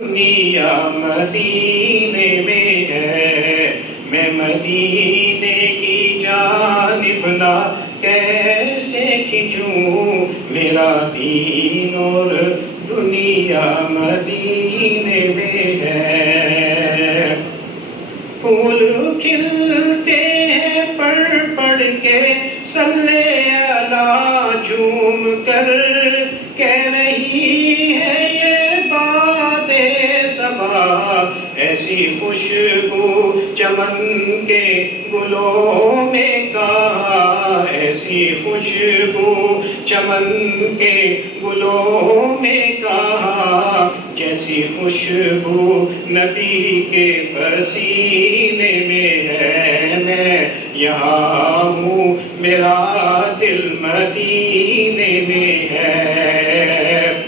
دنیا مدینے میں ہے، میں مدینے کی جانب نہ کیسے کھنچوں، میرا دین اور دنیا مدینے میں ہے۔ پھول کھلتے ہیں پڑھ پڑھ کے صلی اللہ جھوم کر، کہہ رہی ہے یہ باد صبا، ایسی خوشبو چمن کے گلوں میں کہاں، ایسی خوشبو چمن کے گلوں میں کہاں، جیسی خوشبو نبی کے پسینے میں ہے۔ میں یہاں ہوں، میرا دل مدینے میں ہے۔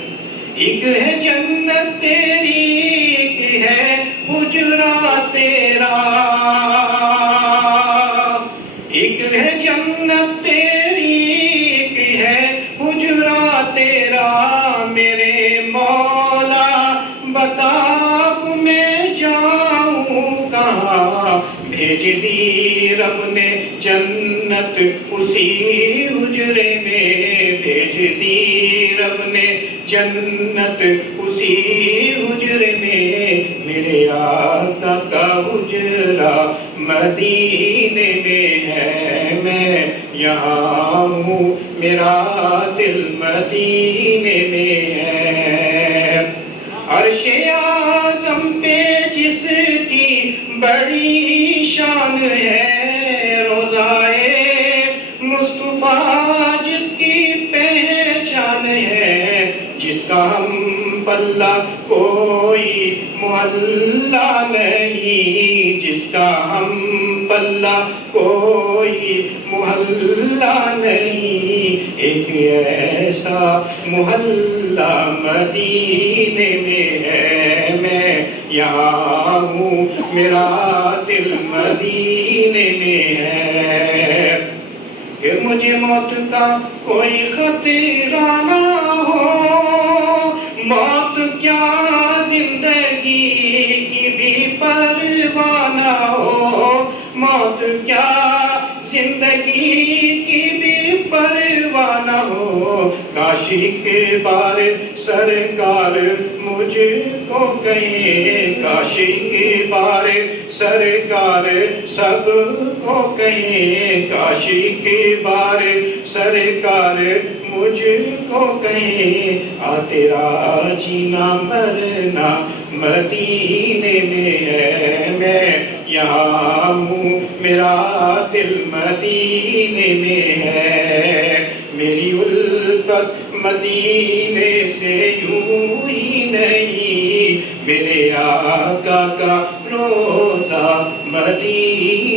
ایک ہے جنت تیری، ایک ہے حجرا تیرا، ایک ہے جنت تیری، ایک ہے حجرا تیرا، میرے مولا بتا اب میں جاؤں کہاں، بھیج دی رب نے جنت اسی حجرے میں، بھیج دی رب نے جنت اسی حجرے میں، میرے آقا کا حجرہ مدینے میں ہے۔ میں یہاں ہوں، میرا دل مدینے میں ہے۔ عرش اعظم پہ جس کی بڑی شان ہے، روضائے مصطفیٰ جس کی پہچان ہے، جس کا ہم پلہ کوئی محلہ نہیں، جس کا ہم پلہ کوئی محلہ نہیں، ایک ایسا محلہ مدینے میں ہے۔ میں یہاں ہوں، میرا دل مدینے میں ہے۔ کہ مجھے موت کا کوئی خطرہ نہ ہو، موت کیا زندگی کی بھی پرواہ نہ ہو، موت کیا زندگی کی بھی پرواہ نہ ہو، کاش ایک بار سرکار مجھ کو کہیں، کاش ایک بار سرکار سب کو کہیں، کاش ایک بار سرکار مجھ کو کہیں، آ تیرا جینا مرنا مدینے میں ہے۔ میں یہاں ہوں، میرا دل مدینے میں ہے۔ میری الفت مدینے سے یوں ہی نہیں، میرے آقا کا روضہ مدینے